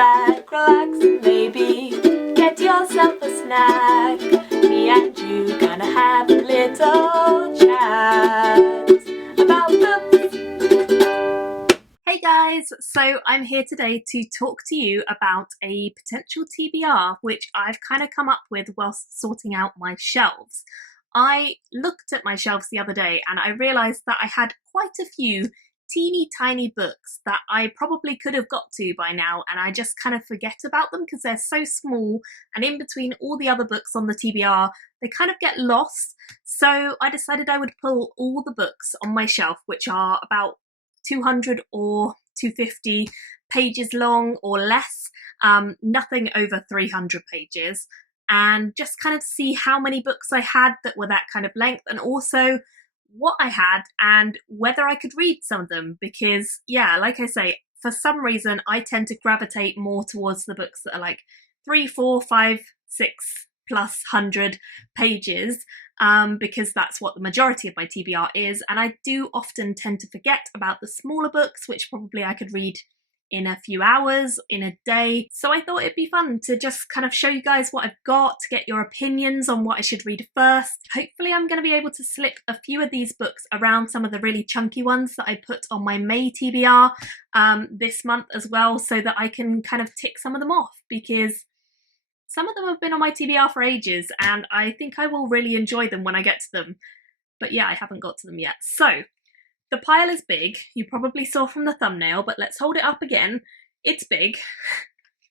back, relax, and maybe get yourself a snack. Me and you gonna have a little chat about books. Hey guys, so I'm here today to talk to you about a potential TBR which I've kind of come up with whilst sorting out my shelves. I looked at my shelves the other day and I realised that I had quite a few teeny tiny books that I probably could have got to by now, and I just kind of forget about them because they're so small, and in between all the other books on the TBR they kind of get lost. So I decided I would pull all the books on my shelf which are about 200 or 250 pages long or less, nothing over 300 pages, and just kind of see how many books I had that were that kind of length, and also what I had and whether I could read some of them, because yeah, like I say, for some reason I tend to gravitate more towards the books that are like 3, 4, 5, 6 plus 100 pages, because that's what the majority of my TBR is, and I do often tend to forget about the smaller books which probably I could read in a few hours, in a day. So I thought it'd be fun to just kind of show you guys what I've got, to get your opinions on what I should read first. Hopefully I'm going to be able to slip a few of these books around some of the really chunky ones that I put on my May TBR this month as well, so that I can kind of tick some of them off, because some of them have been on my TBR for ages and I think I will really enjoy them when I get to them. But yeah, I haven't got to them yet. So the pile is big, you probably saw from the thumbnail, but let's hold it up again. It's big.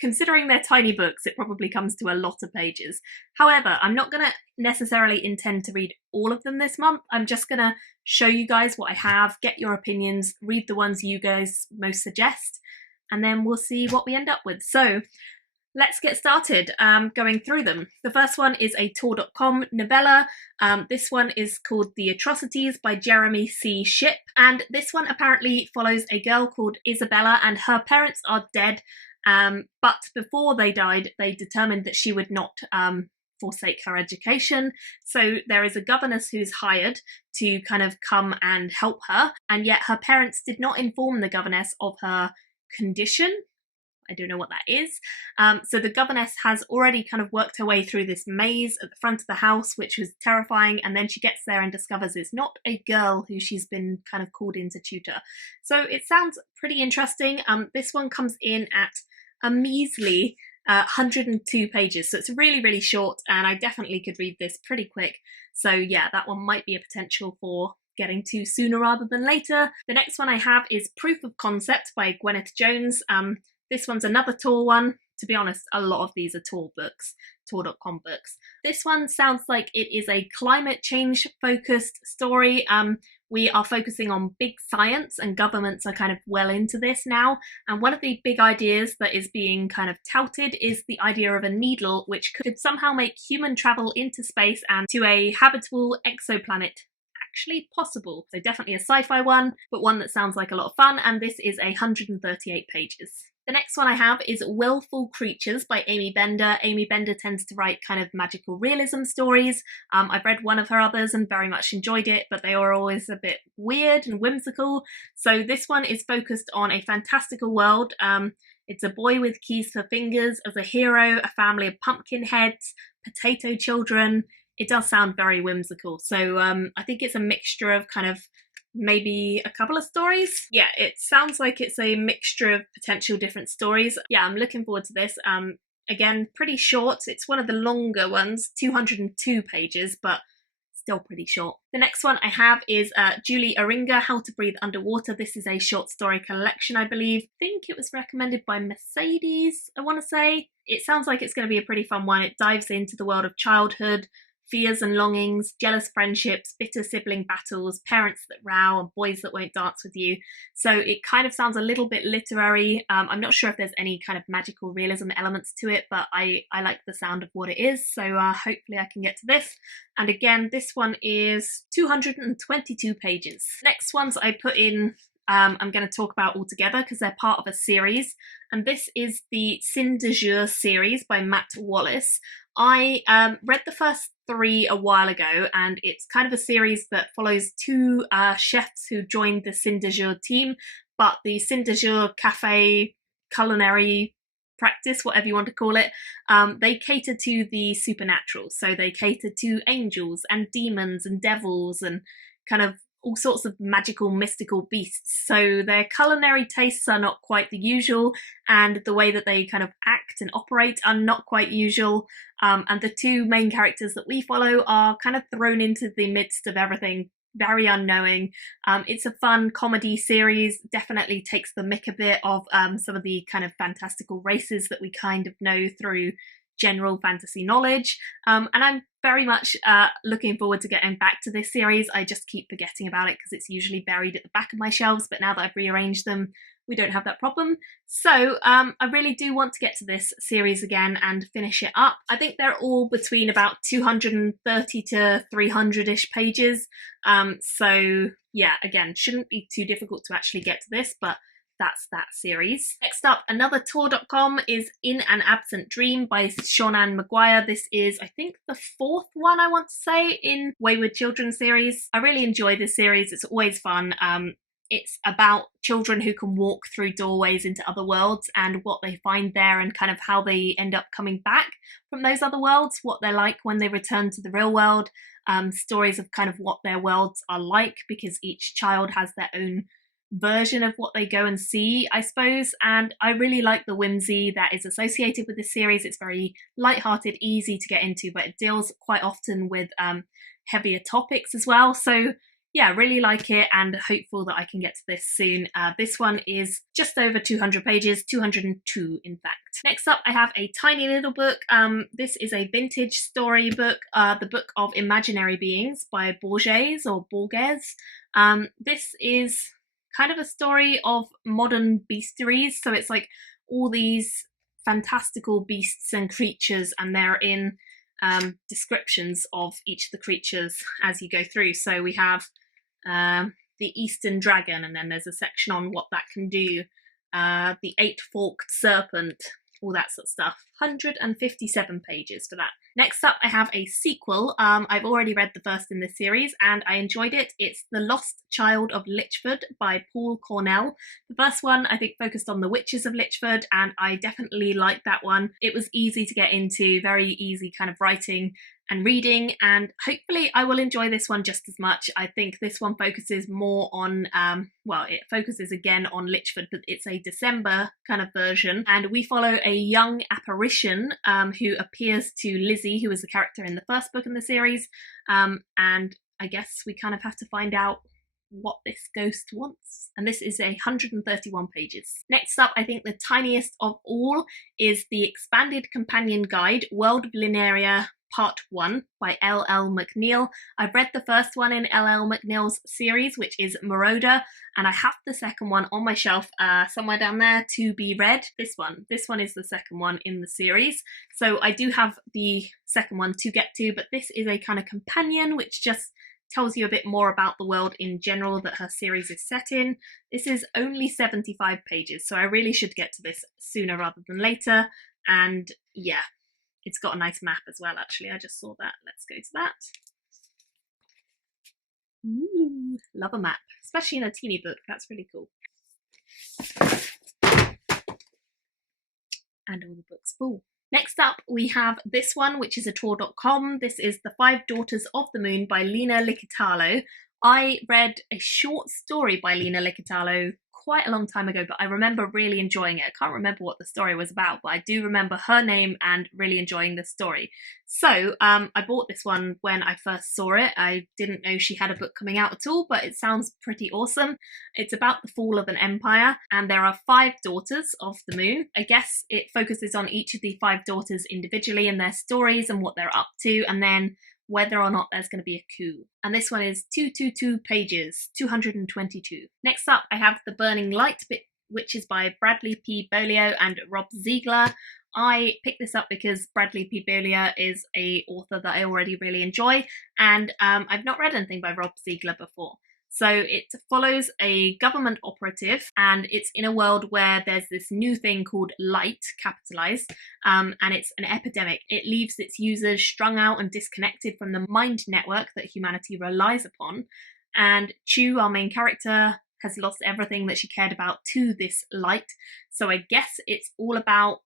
Considering they're tiny books, it probably comes to a lot of pages. However, I'm not going to necessarily intend to read all of them this month. I'm just going to show you guys what I have, get your opinions, read the ones you guys most suggest, and then we'll see what we end up with. So let's get started going through them. The first one is a Tor.com novella. This one is called The Atrocities by Jeremy C. Shipp, and this one apparently follows a girl called Isabella, and her parents are dead, but before they died they determined that she would not forsake her education. So there is a governess who's hired to kind of come and help her, and yet her parents did not inform the governess of her condition. I don't know what that is. So the governess has already kind of worked her way through this maze at the front of the house, which was terrifying, and then she gets there and discovers it's not a girl who she's been kind of called in to tutor. So it sounds pretty interesting. This one comes in at a measly 102 pages, so it's really, really short, and I definitely could read this pretty quick. So yeah, that one might be a potential for getting to sooner rather than later. The next one I have is Proof of Concept by Gwyneth Jones. This one's another Tor one. To be honest, a lot of these are Tor books, Tor.com books. This one sounds like it is a climate change focused story. We are focusing on big science, and governments are kind of well into this now. And one of the big ideas that is being kind of touted is the idea of a needle which could somehow make human travel into space and to a habitable exoplanet actually possible. So definitely a sci-fi one, but one that sounds like a lot of fun, and this is 138 pages. The next one I have is Willful Creatures by Amy Bender. Amy Bender tends to write kind of magical realism stories. I've read one of her others and very much enjoyed it, but they are always a bit weird and whimsical. So this one is focused on a fantastical world. It's a boy with keys for fingers as a hero, a family of pumpkin heads, potato children. It does sound very whimsical. So I think it's a mixture of kind of maybe a couple of stories. Yeah, it sounds like it's a mixture of potential different stories. Yeah, I'm looking forward to this. Again, pretty short. It's one of the longer ones, 202 pages, but still pretty short. The next one I have is Julie Aringa, How to Breathe Underwater. This is a short story collection, I believe. I think it was recommended by Mercedes, I want to say. It sounds like it's going to be a pretty fun one. It dives into the world of childhood, fears and longings, jealous friendships, bitter sibling battles, parents that row, and boys that won't dance with you. So it kind of sounds a little bit literary. I'm not sure if there's any kind of magical realism elements to it, but I like the sound of what it is, so hopefully I can get to this. And again, this one is 222 pages. Next ones I put in I'm going to talk about all together because they're part of a series, and this is the Sin de Jour series by Matt Wallace. I read the first 3 a while ago, and it's kind of a series that follows 2 chefs who joined the Sin de Jour team, but the Sin de Jour cafe culinary practice, whatever you want to call it, they cater to the supernatural. So they cater to angels and demons and devils and kind of all sorts of magical, mystical beasts. So their culinary tastes are not quite the usual, and the way that they kind of act and operate are not quite usual. And the two main characters that we follow are kind of thrown into the midst of everything, very unknowing. It's a fun comedy series, definitely takes the mick a bit of some of the kind of fantastical races that we kind of know through general fantasy knowledge. And I'm very much looking forward to getting back to this series. I just keep forgetting about it because it's usually buried at the back of my shelves, but now that I've rearranged them, we don't have that problem. So I really do want to get to this series again and finish it up. I think they're all between about 230 to 300-ish pages. So yeah, again, shouldn't be too difficult to actually get to this, but that's that series. Next up, another Tor.com is In an Absent Dream by Seanan McGuire. This is, I think, the fourth one, I want to say, in Wayward Children series. I really enjoy this series. It's always fun. It's about children who can walk through doorways into other worlds and what they find there and kind of how they end up coming back from those other worlds, what they're like when they return to the real world, stories of kind of what their worlds are like, because each child has their own version of what they go and see, I suppose. And I really like the whimsy that is associated with this series. It's very light-hearted, easy to get into, but it deals quite often with heavier topics as well. So yeah, really like it and hopeful that I can get to this soon. This one is just over 200 pages, 202 in fact. Next up, I have a tiny little book. This is a vintage story book, the Book of Imaginary Beings by Borges or Borges. This is kind of a story of modern beasteries. So it's like all these fantastical beasts and creatures, and they're in descriptions of each of the creatures as you go through. So we have the Eastern Dragon, and then there's a section on what that can do, the Eight-Forked Serpent, all that sort of stuff. 157 pages for that. Next up, I have a sequel. I've already read the first in this series and I enjoyed it. It's The Lost Child of Lichford by Paul Cornell. The first one, I think, focused on the witches of Lichford, and I definitely liked that one. It was easy to get into, very easy kind of writing and reading, and hopefully I will enjoy this one just as much. I think this one focuses more on, well, it focuses again on Lichford, but it's a December kind of version, and we follow a young apparition who appears to Lizzie, who was the character in the first book in the series, and I guess we kind of have to find out what this ghost wants. And this is 131 pages. Next up, I think the tiniest of all is the expanded companion guide, World of Linearia Part 1 by L.L. McNeil. I've read the first one in L.L. McNeil's series, which is Marauder, and I have the second one on my shelf somewhere down there to be read. This one is the second one in the series. So I do have the second one to get to, but this is a kind of companion which just tells you a bit more about the world in general that her series is set in. This is only 75 pages, so I really should get to this sooner rather than later. And yeah, it's got a nice map as well, actually. I just saw that. Let's go to that. Ooh, love a map, especially in a teeny book. That's really cool. And all the books full. Next up, we have this one, which is a Tor.com. This is The Five Daughters of the Moon by Lena Liket. I read a short story by Lena Liket quite a long time ago, but I remember really enjoying it. I can't remember what the story was about, but I do remember her name and really enjoying the story. So I bought this one when I first saw it. I didn't know she had a book coming out at all, but it sounds pretty awesome. It's about the fall of an empire, and there are 5 daughters of the moon. I guess it focuses on each of the 5 daughters individually and their stories and what they're up to, and then whether or not there's going to be a coup. And this one is 222 pages, 222. Next up, I have The Burning Light, which is by Bradley P. Beaulieu and Rob Ziegler. I picked this up because Bradley P. Beaulieu is an author that I already really enjoy, and I've not read anything by Rob Ziegler before. So it follows a government operative, and it's in a world where there's this new thing called light, capitalized, and it's an epidemic. It leaves its users strung out and disconnected from the mind network that humanity relies upon. And Chu, our main character, has lost everything that she cared about to this light. So I guess it's all about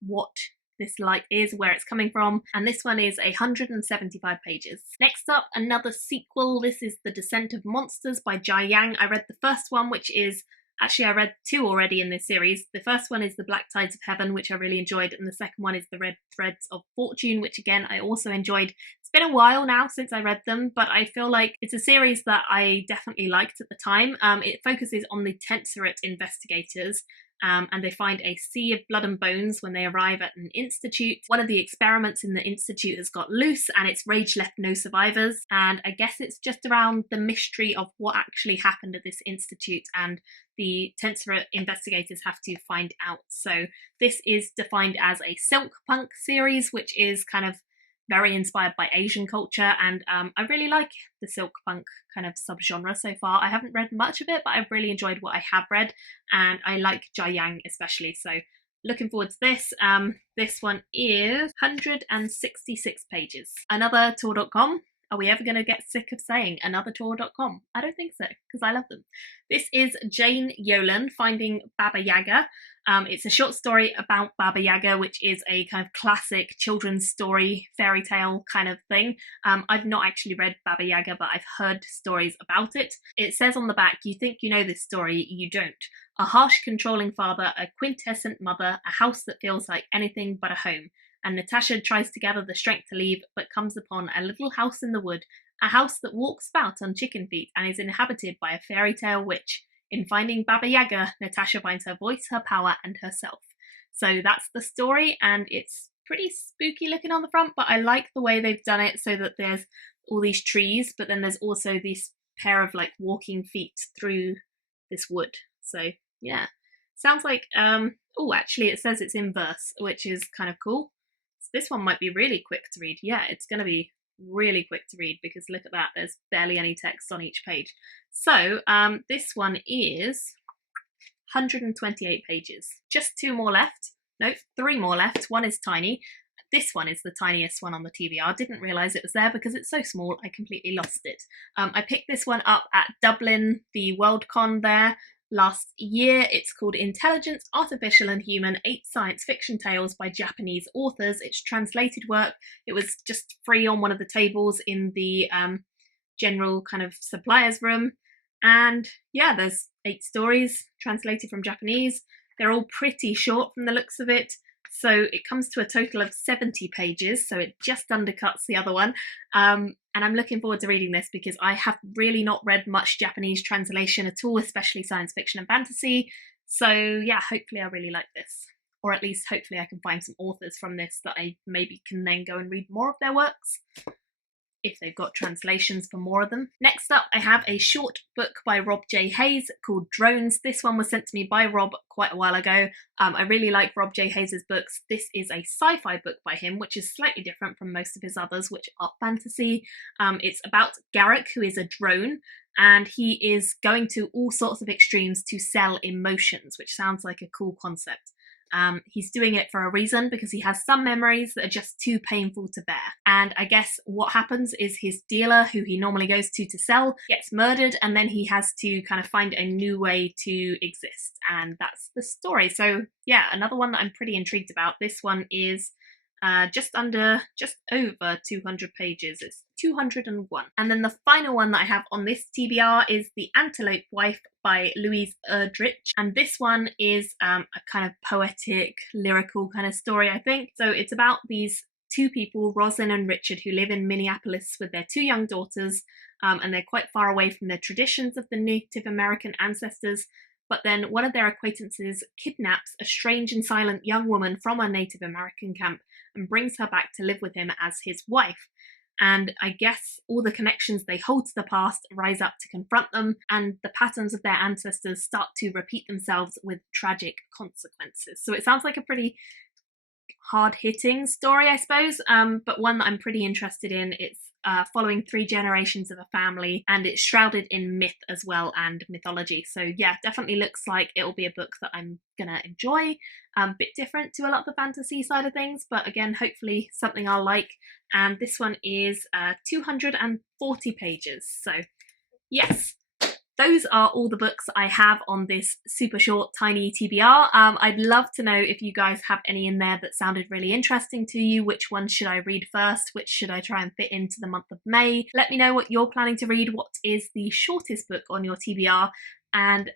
what this light is, where it's coming from, and this one is 175 pages. Next up, another sequel. This is The Descent of Monsters by Jiao. I read the first one, which is, actually I read two already in this series. The first one is The Black Tides of Heaven, which I really enjoyed, and the second one is The Red Threads of Fortune, which again I also enjoyed. It's been a while now since I read them, but I feel like it's a series that I definitely liked at the time. It focuses on the Tenserate investigators, and they find a sea of blood and bones when they arrive at an institute. One of the experiments in the institute has got loose and its rage left no survivors, and I guess it's just around the mystery of what actually happened at this institute, and the Tenserate investigators have to find out. So this is defined as a silk punk series, which is kind of very inspired by Asian culture, and I really like the silk punk kind of subgenre so far. I haven't read much of it, but I've really enjoyed what I have read, and I like Jiao especially, so looking forward to this. This one is 166 pages. Another Tor.com. Are we ever going to get sick of saying another Tor.com? I don't think so, because I love them. This is Jane Yolen finding Baba Yaga. It's a short story about Baba Yaga, which is a kind of classic children's story, fairy tale kind of thing. I've not actually read Baba Yaga, but I've heard stories about it. It says on the back, you think you know this story, you don't. A harsh, controlling father, a quintessent mother, a house that feels like anything but a home. And Natasha tries to gather the strength to leave, but comes upon a little house in the wood, a house that walks about on chicken feet and is inhabited by a fairy tale witch. In finding Baba Yaga, Natasha finds her voice, her power, and herself. So that's the story, and it's pretty spooky looking on the front, but I like the way they've done it so that there's all these trees, but then there's also this pair of like walking feet through this wood. So yeah, sounds like, oh, actually it says it's in verse, which is kind of cool. This one might be really quick to read. Yeah, it's going to be really quick to read because look at that, there's barely any text on each page. So this one is 128 pages. Just two more left. No, three more left. One is tiny. This one is the tiniest one on the TBR. Didn't realise it was there because it's so small I completely lost it. I picked this one up at Dublin, the Worldcon there, last year. It's called Intelligence, Artificial and Human, 8 Science Fiction Tales by Japanese authors. It's translated work. It was just free on one of the tables in the general kind of suppliers room. And yeah, there's 8 stories translated from Japanese. They're all pretty short from the looks of it. So it comes to a total of 70 pages, so it just undercuts the other one. And I'm looking forward to reading this because I have really not read much Japanese translation at all, especially science fiction and fantasy. So yeah, hopefully I really like this. Or at least hopefully I can find some authors from this that I maybe can then go and read more of their works, if they've got translations for more of them. Next up, I have a short book by Rob J. Hayes called Drones. This one was sent to me by Rob quite a while ago. I really like Rob J. Hayes' books. This is a sci-fi book by him, which is slightly different from most of his others, which are fantasy. It's about Garrick, who is a drone, and he is going to all sorts of extremes to sell emotions, which sounds like a cool concept. He's doing it for a reason, because he has some memories that are just too painful to bear. And I guess what happens is his dealer, who he normally goes to sell, gets murdered, and then he has to kind of find a new way to exist. And that's the story. So yeah, another one that I'm pretty intrigued about. This one is just over 200 pages. It's 201. And then the final one that I have on this TBR is The Antelope Wife by Louise Erdrich. And this one is a kind of poetic, lyrical kind of story, I think. So it's about these two people, Roslyn and Richard, who live in Minneapolis with their 2 young daughters, and they're quite far away from the traditions of the Native American ancestors. But then one of their acquaintances kidnaps a strange and silent young woman from a Native American camp and brings her back to live with him as his wife. And I guess all the connections they hold to the past rise up to confront them, and the patterns of their ancestors start to repeat themselves with tragic consequences. So it sounds like a pretty hard-hitting story, I suppose, but one that I'm pretty interested in. It's following 3 generations of a family, and it's shrouded in myth as well, and mythology. So yeah, definitely looks like it'll be a book that I'm gonna enjoy. A bit different to a lot of the fantasy side of things, but again, hopefully something I'll like. And this one is 240 pages. So yes, those are all the books I have on this super short, tiny TBR. I'd love to know if you guys have any in there that sounded really interesting to you. Which ones should I read first? Which should I try and fit into the month of May? Let me know what you're planning to read. What is the shortest book on your TBR? And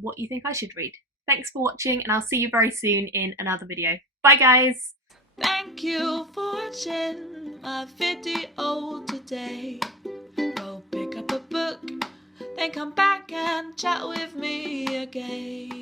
what you think I should read. Thanks for watching, and I'll see you very soon in another video. Bye guys! Thank you for watching my video today. Go pick up a book, then come back and chat with me again.